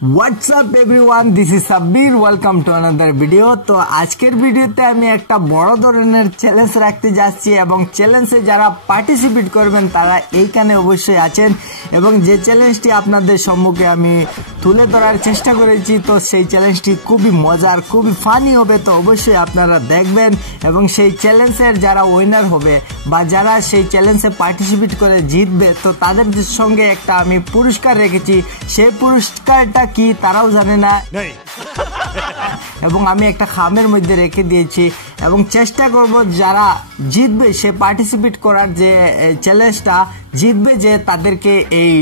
WhatsApp everyone, this is Sabbir. Welcome to another video. তো আজকের ভিডিওতে আমি একটা বড় ধরনের চ্যালেঞ্জ রাখতে যাচ্ছি এবং চ্যালেঞ্জে যারা পার্টিসিপেট করবেন তারা এইখানে অবশ্যই আছেন এবং যে চ্যালেঞ্জটি আপনাদের সম্মুখে আমি তুলে ধরার চেষ্টা করেছি, তো সেই চ্যালেঞ্জটি খুবই মজার, খুবই ফানি হবে। তো অবশ্যই আপনারা দেখবেন এবং সেই চ্যালেঞ্জের যারা উইনার হবে বা যারা সেই চ্যালেঞ্জে পার্টিসিপেট করে জিতবে, তো তাদের সঙ্গে একটা আমি পুরস্কার রেখেছি। সেই পুরস্কারটা কি তারাও জানে না এবং আমি একটা খামের মধ্যে রেখে দিয়েছি এবং চেষ্টা করব যারা জিতবে সে পার্টিসিপেট করার যে চ্যালেঞ্জটা জিতবে যে তাদেরকে এই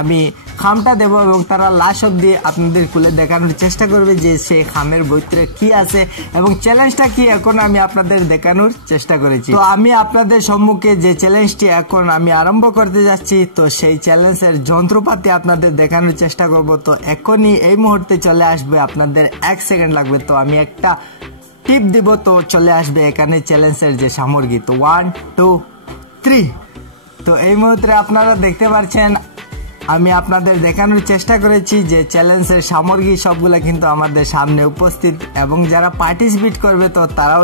আমি খামটা দেব এবং তারা লাস্ট অবধি আপনাদের খুলে দেখানোর চেষ্টা করবে যে সেই খামের ভিতরে কি আছে এবং চ্যালেঞ্জটা কি এখন আমি আপনাদের দেখানোর চেষ্টা করেছি। তো আমি আপনাদের সম্মুখে যে চ্যালেঞ্জটি এখন আমি আরম্ভ করতে যাচ্ছি, তো সেই চ্যালেঞ্জের যন্ত্রপাতি আপনাদের দেখানোর চেষ্টা করব। তো এখনই এই মুহূর্তে চলে আসবে, আপনাদের 1 সেকেন্ড লাগবে। তো আমি একটা টিপ দিব, তো চলে আসবে এখানে চ্যালেঞ্জের যে সামগ্রী। তো 1 2 3। তো এই মুহূর্তে আপনারা দেখতে পাচ্ছেন আমি আপনাদের দেখানোর চেষ্টা করেছি যে চ্যালেঞ্জের সামগ্রী সবগুলা কিন্তু আমাদের সামনে উপস্থিত এবং যারা পার্টিসিপেট করবে তো তারাও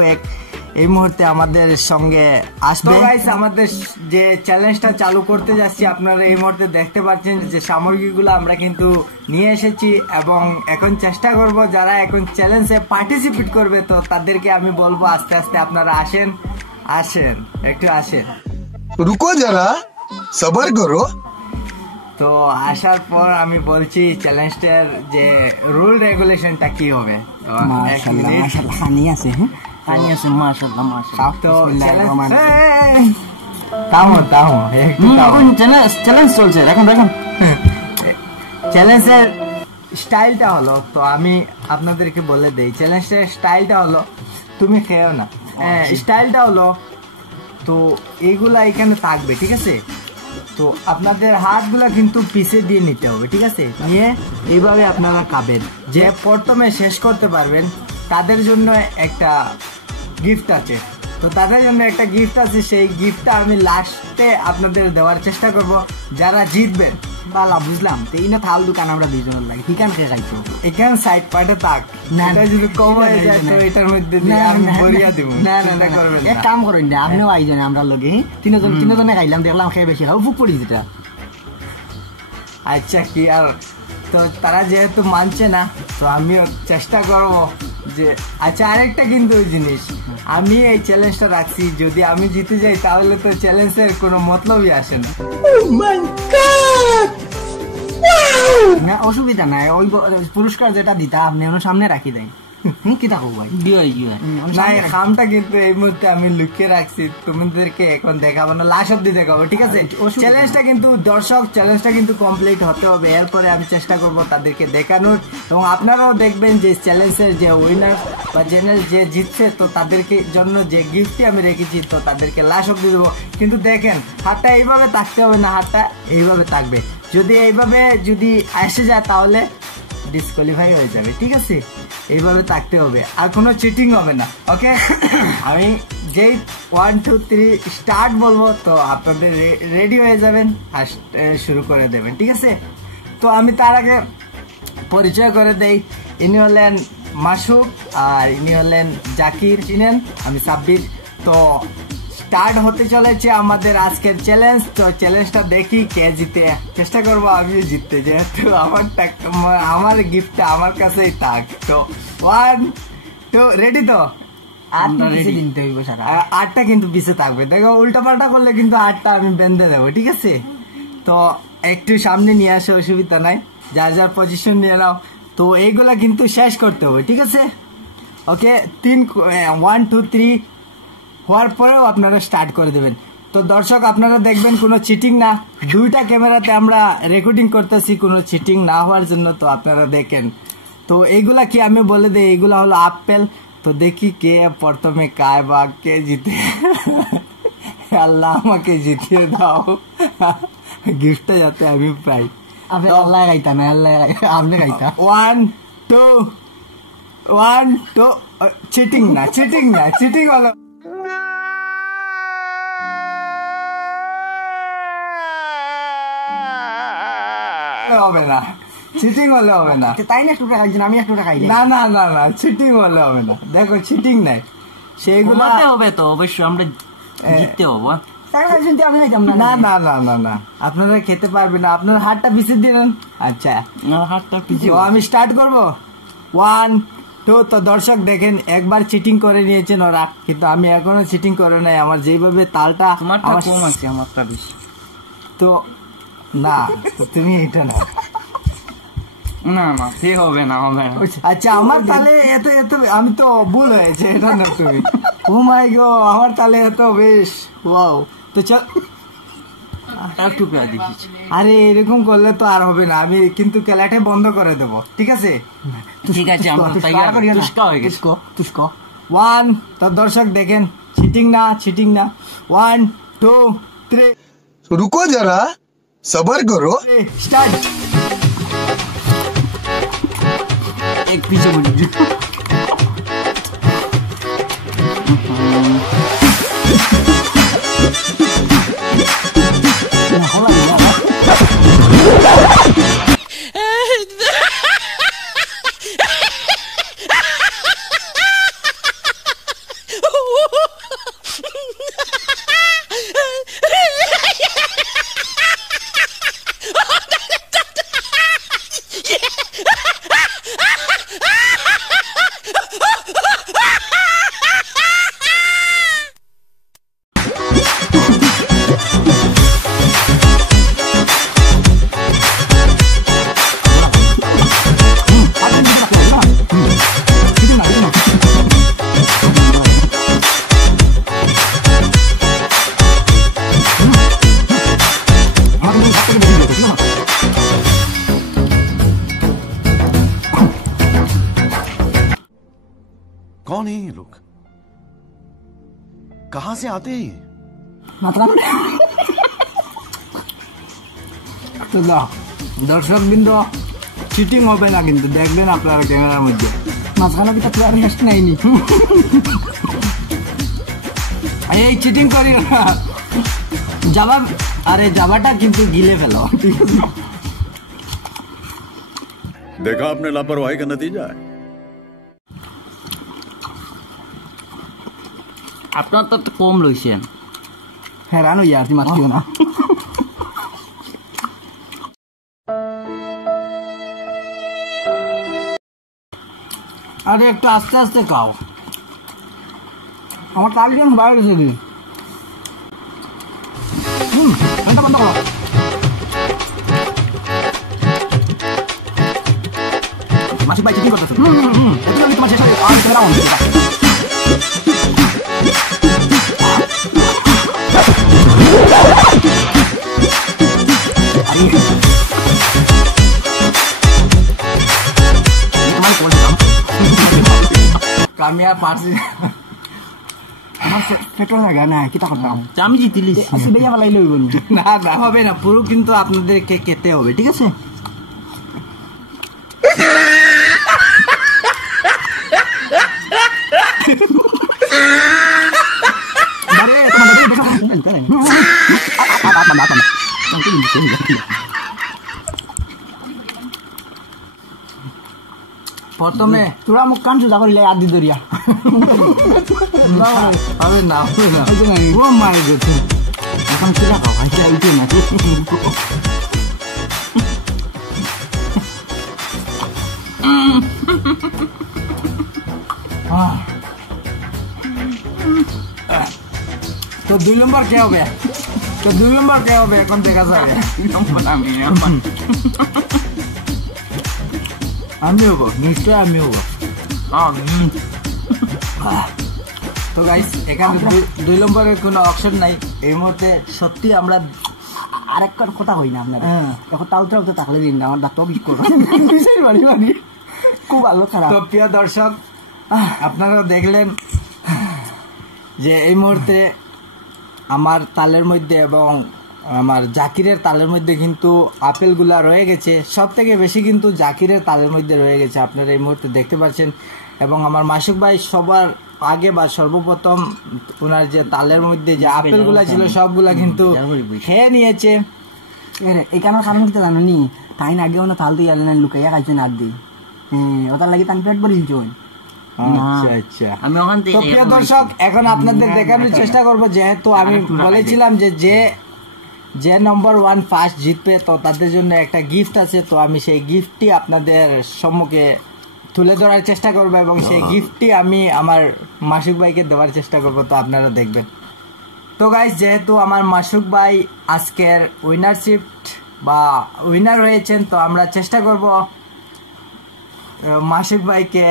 এই মুহূর্তে আমাদের সঙ্গে আসবে। গাইস, আমাদের যে চ্যালেঞ্জটা চালু করতে যাচ্ছি আপনারা এই মুহূর্তে দেখতে পাচ্ছেন যে সামগ্রীগুলো আমরা কিন্তু নিয়ে এসেছি এবং এখন চেষ্টা করব যারা এখন চ্যালেঞ্জে পার্টিসিপেট করবে তো তাদেরকে আমি বলবো আস্তে আস্তে আপনারা আসেন একটু আসেন, রুকো যারা, সবার করো। তো আসার পর আমি বলছি চ্যালেঞ্জটার যে রুল রেগুলেশনটা কি হবে। চ্যালেঞ্জ চলছে এখন দেখেন। চ্যালেঞ্জের স্টাইলটা হলো, তো আমি আপনাদেরকে বলে দেই চ্যালেঞ্জের স্টাইলটা হলো তুমি খেয়েও না। স্টাইলটা হলো তো এইগুলা এখানে থাকবে, ঠিক আছে? তো আপনাদের হাতগুলা কিন্তু পিছে দিয়ে নিতে হবে, ঠিক আছে? নিয়ে এইভাবে আপনারা খাবেন। যে প্রথমে শেষ করতে পারবেন তাদের জন্য একটা গিফট আছে। তো তাদের জন্য একটা গিফট আছে, সেই গিফটটা আমি লাস্টে আপনাদের দেওয়ার চেষ্টা করব যারা জিতবেন। বালা বুঝলাম। তো এই না থাল দোকান আমরা দুইজনের লাগে ঠিকান খেয়ে খাইছো এখানে সাইড পার্টে থাক না, যদি কম হয়ে যায় তো এটার মধ্যে আমি ভরিয়া দিব। না না না করবেন, এক কাম করেন না, আপনিও আইছেন আমরা লগে তিনজনে খাইলাম, দেখলাম খেয়ে বেশি খাও বুক পড়ি যেটা। আচ্ছা কি আর, তো তারা যেহেতু মানছে না তো আমিও চেষ্টা করবো যে আচ্ছা আরেকটা কিন্তু ওই জিনিস আমি এই চ্যালেঞ্জটা রাখছি, যদি আমি জিতে যাই তাহলে তো চ্যালেঞ্জের কোনো মতলবই আসে না। না অসুবিধা নাই, ওই পুরস্কার যেটা দিতা আপনি সামনে রাখি দেয়। কি থাকো ভাই না, খামটা কিন্তু এই মুহূর্তে আমি লুকিয়ে রাখছি, তোমাদেরকে এখন দেখাবো না, লাস্ট অব্দি দেখাবো, ঠিক আছে? চ্যালেঞ্জটা কিন্তু দর্শক চ্যালেঞ্জটা কিন্তু কমপ্লিট হতে হবে, এরপরে আমি চেষ্টা করব তাদেরকে দেখানোর এবং আপনারাও দেখবেন যে চ্যালেঞ্জের যে উইনার বা চ্যানেল যে জিতছে তো তাদেরকে জন্য যে গিফটটি আমি রেখেছি তো তাদেরকে লাস্ট অব্দি দেবো। কিন্তু দেখেন হাতটা এইভাবে থাকতে হবে না, হাতটা এইভাবে থাকবে। যদি এইভাবে যদি এসে যায় তাহলে ডিসকোয়ালিফাই হয়ে যাবে, ঠিক আছে? এইভাবে থাকতে হবে, আর কোনো চিটিং হবে না, ওকে? আমি যেই 1 2 3 স্টার্ট বলবো তো আপনাদের রেডি হয়ে যাবেন আর শুরু করে দেবেন, ঠিক আছে? তো আমি তার আগে পরিচয় করে দেই, ইনি হলেন মাসুক আর ইনি হলেন জাকির, চিনেন? আমি সাব্বির। তো স্টার্ট হতে চলেছে আমাদের আজকের চ্যালেঞ্জ। তো চ্যালেঞ্জটা দেখি কে জিতে, চেষ্টা করবো আমিও জিততে, যেহেতু আমার গিফটটা আমার কাছেই থাক। তো 1 2 রেডি? তো আটটা কিন্তু পিছে থাকবে, দেখো উল্টা পাল্টা করলে কিন্তু আটটা আমি বেঁধে দেবো, ঠিক আছে? তো একটু সামনে নিয়ে আসে, অসুবিধা নাই, যার যার পজিশন নিয়ে নাও। তো এইগুলা কিন্তু শেষ করতে হবে, ঠিক আছে? ওকে, 1 2 3 হওয়ার পরেও আপনারা স্টার্ট করে দেবেন। তো দর্শক আপনারা দেখবেন কোনো চিটিং না, দুইটা ক্যামেরাতে আমরা রেকর্ডিং করতেছি কোনো চিটিং না হওয়ার জন্য, তো আপনারা দেখেন। তো এইগুলা কি আমি বলে দিই, এইগুলা হলো আপেল। তো দেখি কে প্রথমে খায় বা কে জিতে। আল্লাহ আমাকে জিতিয়ে দাও, গিফটটা যাতে আমি পাই। আল্লাহ গাইতা না, আল্লাহ আপনি গাইতা। 1 2 চিটিং না, চিটিং হলো হবে না। চিটিং হলে হবে না। তাই না, 1 টাকা খাইছেন, আমি 1 টাকা খাইছি। না না না না, চিটিং হলে হবে না। দেখো চিটিং নাই, সেইগুলো হবে তো অবশ্যই, আমরা জিততে হবো। তাই খাইছেন, আমি খাইতাম না। না না না না না, আপনারা খেতে পারবেন না, আপনার হাতটা পিছিয়ে দিলেন। আচ্ছা হাতটা তো আমি স্টার্ট করব। 1 2। তো দর্শক দেখেন, একবার চিটিং করে নিয়েছেন ওরা, কিন্তু আমি এখনো চিটিং করে নাই। আমার যেভাবে তালটা তোমারটা কম আছে, আমারটা বেশি। তো না, তুমি এটা না। না না, সে হবে না, হবে না। আচ্ছা আমার তালে এত এত, আমি তো ভুল হয়েছে, এটা না তুমি। ও মাই গো, আমার তালে এত বেশ, ওয়াও। তো চল, একটু পেঁয়াজ দিচ্ছি। আরে এরকম করলে তো আর হবে না, আমি কিন্তু খেলাটা বন্ধ করে দেবো, ঠিক আছে? ঠিক আছে, আমরা তুষ্কা হয়ে গেছি। তুষ্ক 1। তো দর্শক দেখেন, চিটিং না, চিটিং না। 1 2 3 रुको जरा सबर करो স্টার্ট। এক পিছে বলি। कौन है ये लोग, कहां से आते हैं ये? তো দর্শক বিন্দু, চিটিং হবে না কিন্তু, দেখবেন আপনারা ক্যামেরার মধ্যে। মাঝখানে কি তো আর হেস্ট নাইনি। এই চিটিং করি না, জাবা, আরে জাবাটা কিন্তু গিলে ফেলো, ঠিক আছে? देखा आपने लापरवाही का नतीजा है। আপনার তো কম লইছেন। হেরান হইয়া আর মাছ খেও না। আরে একটু আস্তে আস্তে খাও। আমার তাল কেমন বাইরে গেছে কি? এটা বন্ধ করো। মাসিক ভাই চিটিং করতেছে। এটা আমি তোমার শেষ হয়ে আর ক্যামেরা অন করতে। আমি আর পারছি আমার পেট্রোল লাগা না, কি তা করতাম? আমি জিতে লিছি। আসি ভাইয়া ভালাই লইব না না, হবে না, পুরো কিন্তু আপনাদেরকে খেতে হবে, ঠিক আছে? আরে তোমাদের দেখো। প্রথমে তোরা মুখ কান সোজা করিলে আদি দরিয়া। হবে না, হবে না। ও মাই গড, এখন কিলা খাও ভাই, চাই উঠে না। তো 2 নম্বর কে হবে? তো 2 নম্বর কে হবে এখন দেখা যাবে। আমি হবো, নিশ্চয় আমি হবো। তো গাইস, এখানে 2 নম্বরের কোনো অপশন নাই এই মুহূর্তে। সত্যি আমরা আরেকটা কথা হই না আপনার, এখন টাউতে টাউতে থাকলে দিন আমার দাঁত বিষ করবো। খুব ভালো খারাপ। তো প্রিয় দর্শক, আপনারা দেখলেন যে এই মুহূর্তে আমার তালের মধ্যে এবং আমার জাকিরের তালের মধ্যে কিন্তু আপেলগুলা রয়ে গেছে। সব থেকে বেশি কিন্তু জাকিরের তালের মধ্যে রয়ে গেছে, আপনারা এই মুহূর্তে দেখতে পাচ্ছেন। এবং আমার মাসুক ভাই সবার আগে বা সর্বপ্রথম ওনার যে তালের মধ্যে যে আপেলগুলা ছিল সবগুলা কিন্তু খেয়ে নিয়েছে। এই কারণের কারণ কি জানো নি, তাই না আগে না তাল দিয়ে আলেন লুকাইয়া খাইছেন আর দিই ওটার লাগি তান পেট ভরে দিচ্ছেন আচ্ছা আচ্ছা আমি ওখান তো থেকে প্রিয় দর্শক এখন আপনাদের দেখানোর চেষ্টা করব যেহেতু আমি বলেছিলাম যে নম্বর 1 ফার্স্ট জিতবে তো তাদের জন্য একটা গিফট আছে তো আমি সেই গিফটটি আপনাদের সম্মুখে তুলে ধরার চেষ্টা করব এবং সেই গিফটটি আমি আমার মাসুক ভাইকে দেওয়ার চেষ্টা করব তো আপনারা দেখবেন তো গাইস যেহেতু আমার মাসুক ভাই আজকের উইনারশিপ বা উইনার হয়েছেন তো আমরা চেষ্টা করব মাসুক ভাইকে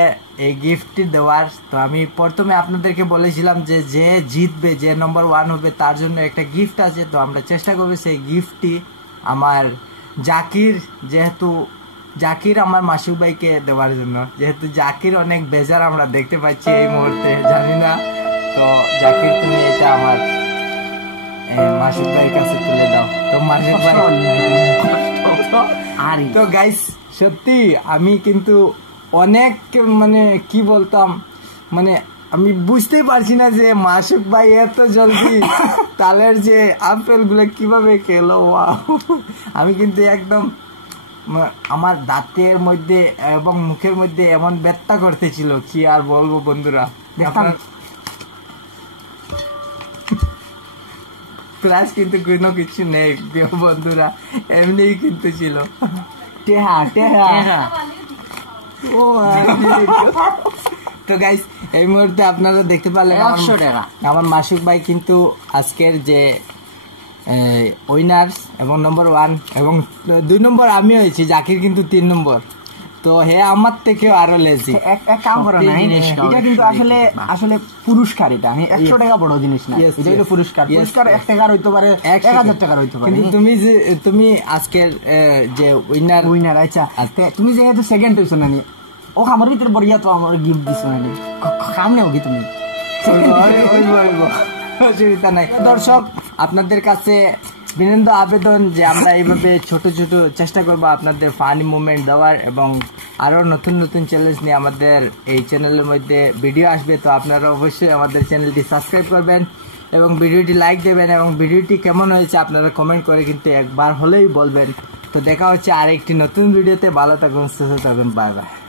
এই গিফটটি দেওয়ার তো আমি প্রথমে আপনাদেরকে বলেছিলাম যে জিতবে যে নম্বর 1 হবে তার জন্য একটা গিফট আছে তো আমরা চেষ্টা করব সেই গিফটটি আমার জাকির আমার মাসুক ভাইকে দেওয়ার জন্য যেহেতু জাকির অনেক বেজার আমরা দেখতে পাচ্ছি এই মুহূর্তে জানি না তো জাকির তুমি এটা আমার মাসুক ভাইয়ের কাছে তুলে দাও তো মাসুক ভাই আর তো গাইস সত্যি আমি কিন্তু অনেক মানে কি বলতাম মানে আমি বুঝতে পারছি না যে মাসুক ভাই এত জলদি তালের যে আপেল গুলো কিভাবে খেলো আমি কিন্তু একদম আমার দাঁতের মধ্যে এবং মুখের মধ্যে এমন ব্যথা করতেছিল কি আর বলবো বন্ধুরা প্লাস কিন্তু কোনো কিছু নেই বন্ধুরা এমনি কিন্তু ছিল টেহা তো গাইস এই মুহূর্তে আপনারা দেখতে পারলেন 100 টাকা আমার মাসুক ভাই কিন্তু আজকের যে উইনার্স এবং নম্বর 1 এবং 2 নম্বর আমি হয়েছি জাকির কিন্তু 3 নম্বর তো হে আমার থেকে আরো লেজি এক কাম করো না এটা কিন্তু আসলে পুরস্কার এটা 100 টাকা বড় জিনিস না এটা হলো পুরস্কার 1 টাকার হইতে পারে 1000 টাকার হইতে পারে কিন্তু তুমি আজকের যে উইনার আচ্ছা তুমি যেহেতু সেকেন্ড হইছো না ও আমার ভিতরে বড়িয়া তো আমার গিফট দিছো না কাম নেও কি তুমি অসুবিধা নাই দর্শক আপনাদের কাছে বিনম্র আবেদন যে আমরা এইভাবে ছোট ছোট চেষ্টা করবো আপনাদের ফানি মুভমেন্ট দেওয়ার এবং আরো নতুন নতুন চ্যালেঞ্জ নিয়ে আমাদের এই চ্যানেলের মধ্যে ভিডিও আসবে তো আপনারা অবশ্যই আমাদের চ্যানেলটি সাবস্ক্রাইব করবেন এবং ভিডিওটি লাইক দেবেন এবং ভিডিওটি কেমন হয়েছে আপনারা কমেন্ট করে কিন্তু একবার হলেই বলবেন তো দেখা হচ্ছে আরেকটি নতুন ভিডিওতে ভালো থাকুন সুস্থ থাকুন বাই বাই